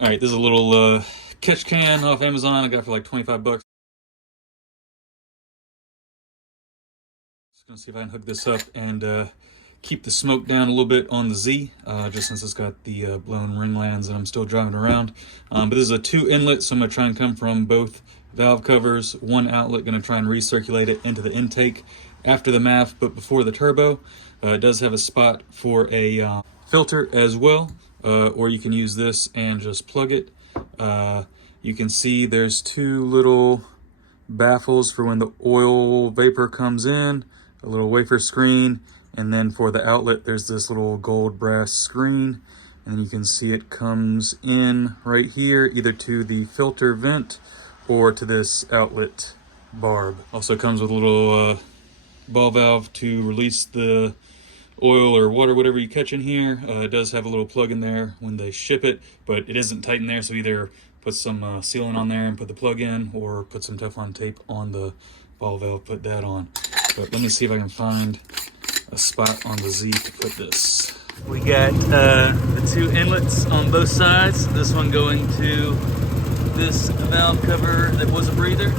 All right, this is a little catch can off Amazon I got for like 25 bucks. Just gonna see if I can hook this up and keep the smoke down a little bit on the Z, just since it's got the blown ringlands and I'm still driving around. But this is a 2 inlet, so I'm gonna try and come from both valve covers. 1 outlet, gonna try and recirculate it into the intake after the MAF, but before the turbo. It does have a spot for a filter as well, or you can use this and just plug it. You can see there's 2 little baffles for when the oil vapor comes in, a little wafer screen, and then for the outlet there's this little gold brass screen, and you can see it comes in right here either to the filter vent or to this outlet barb. Also comes with a little ball valve to release the oil or water, whatever you catch in here. It does have a little plug in there when they ship it, but it isn't tight in there, so either put some sealant on there and put the plug in, or put some Teflon tape on the ball valve, put that on. But let me see if I can find a spot on the Z to put this. We got the 2 inlets on both sides. This one going to this valve cover that was a breather.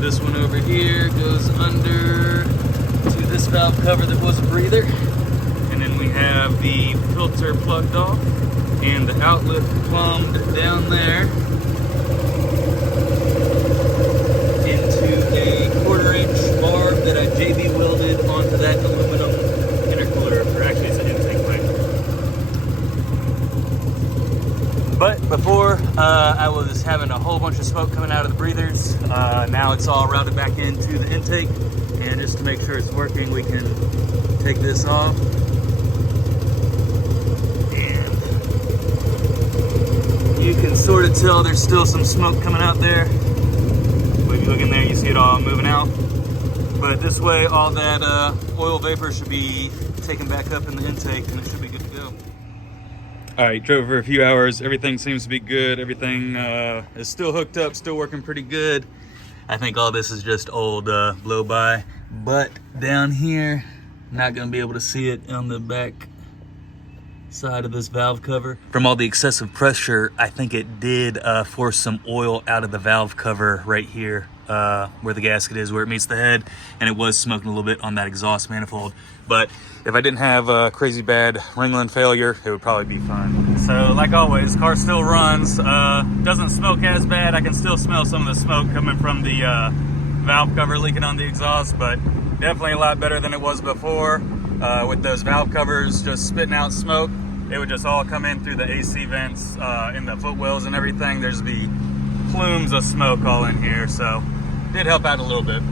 This one over here goes under to this valve cover that was a breather. And then we have the filter plugged off and the outlet plumbed down there into a 1/4 inch barb that I JB welded onto that aluminum intercooler, or actually it's an intake pipe. But before I was having a whole bunch of smoke coming out of the breathers. Now it's all routed back into the intake, and just to make sure it's working, we can take this off. You can sort of tell there's still some smoke coming out there. When you look in there, you see it all moving out. But this way, all that oil vapor should be taken back up in the intake, and it should be good to go. All right, drove for a few hours. Everything seems to be good. Everything is still hooked up, still working pretty good. I think all this is just old blow by. But down here, not gonna be able to see it on the back side of this valve cover. From all the excessive pressure, I think it did force some oil out of the valve cover right here, where the gasket is, where it meets the head, and it was smoking a little bit on that exhaust manifold. But if I didn't have a crazy bad ringland failure, it would probably be fine. So like always, car still runs, doesn't smoke as bad. I can still smell some of the smoke coming from the valve cover leaking on the exhaust, but definitely a lot better than it was before. With those valve covers just spitting out smoke, it would just all come in through the AC vents in the footwells and everything. There's be plumes of smoke all in here, so it did help out a little bit.